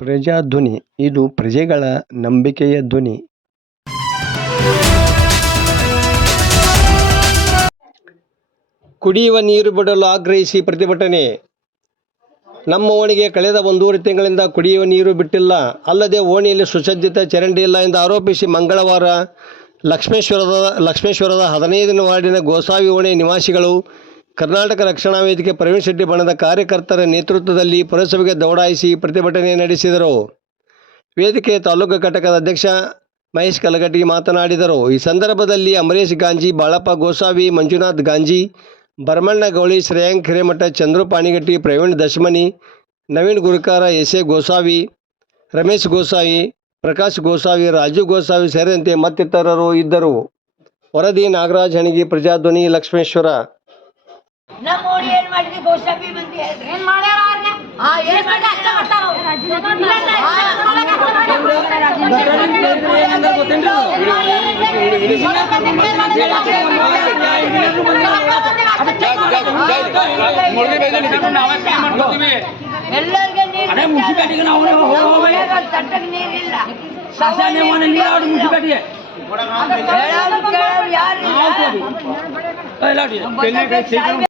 ಪ್ರಜಾಧ್ವನಿ, ಇದು ಪ್ರಜೆಗಳ ನಂಬಿಕೆಯ ಧ್ವನಿ. ಕುಡಿಯುವ ನೀರು ಬಿಡಲು ಆಗ್ರಹಿಸಿ ಪ್ರತಿಭಟನೆ. ನಮ್ಮ ಓಣಿಗೆ ಕಳೆದ ಒಂದೂವರೆ ತಿಂಗಳಿಂದ ಕುಡಿಯುವ ನೀರು ಬಿಟ್ಟಿಲ್ಲ. ಅಲ್ಲದೆ ಓಣಿಯಲ್ಲಿ ಸುಸಜ್ಜಿತ ಚರಂಡಿ ಇಲ್ಲ ಎಂದು ಆರೋಪಿಸಿ ಮಂಗಳವಾರ ಲಕ್ಷ್ಮೇಶ್ವರದ ಲಕ್ಷ್ಮೇಶ್ವರದ ಹದಿನೈದನೇ ವಾರ್ಡಿನ ಗೋಸಾವಿ ಓಣಿ ನಿವಾಸಿಗಳು ಕರ್ನಾಟಕ ರಕ್ಷಣಾ ವೇದಿಕೆ ಪ್ರವೀಣ್ ಶೆಟ್ಟಿ ಬಣದ ಕಾರ್ಯಕರ್ತರ ನೇತೃತ್ವದಲ್ಲಿ ಪುರಸಭೆಗೆ ದೌಡಾಯಿಸಿ ಪ್ರತಿಭಟನೆ ನಡೆಸಿದರು. ವೇದಿಕೆ ತಾಲೂಕು ಘಟಕದ ಅಧ್ಯಕ್ಷ ಮಹೇಶ್ ಕಲಗಟ್ಟಿ ಮಾತನಾಡಿದರು. ಈ ಸಂದರ್ಭದಲ್ಲಿ ಅಮರೇಶ್ ಗಾಂಜಿ, ಬಾಳಪ್ಪ ಗೋಸಾವಿ ಮಂಜುನಾಥ್ ಗಾಂಜಿ ಭರಮಣ್ಣ ಗೌಳಿ, ಶ್ರೇಯಾಂಕ್ ಹಿರೇಮಠ, ಚಂದ್ರು ಪಾಣಿಗಟ್ಟಿ, ಪ್ರವೀಣ್ ದಶಮನಿ, ನವೀನ್ ಗುರುಕಾರ ಎಸ್ ಎ ಗೋಸಾವಿ ರಮೇಶ್ ಗೋಸಾವಿ ಪ್ರಕಾಶ್ ಗೋಸಾವಿ ರಾಜು ಗೋಸಾವಿ ಸೇರಿದಂತೆ ಮತ್ತಿತರರು ಇದ್ದರು. ವರದಿ ನಾಗರಾಜ್ ಹಣಗಿ, ಪ್ರಜಾಧ್ವನಿ ಲಕ್ಷ್ಮೇಶ್ವರ ನಮ್ಮ ಓಣಿ ಏನ್ ಮಾಡಿದ್ರಿ ಗೋಸಭಿ ಮಂದಿ ಹೇಳ್ರಿ. ಏನ್ ಮಾಡ್ಯಾರ ಅವ್ರ್ನ? ಆ, ಏನ್ ಮಾಡಿ ಅಷ್ಟೇ ಮಾಡ್ತಾರ ಅವ್ರು. ಇಲ್ಲ, ಇಲ್ಲ, ಎಲ್ಲರಿಗೆ ನೀರ್ ಅದೇ ಮುನ್ಸಿಪಾಲಿಟಿಗೆ ನಾವು ನಮ್ಮ ಹೋಗಿ ಮನ್ಯಾಗ ಒಂದ್ ತಟ್ಟಕ್ ನೀರಿಲ್ಲ ಶಾಸನ ಮನೆ ನೀರು ಅವ್ರು ಮುನ್ಸಿಪಾಲಿಟಿಗೆ ಹೇಳೋರು ಕೇಳೋರು ಯಾರು ಇಲ್ಲ. ಎಲ್ಲ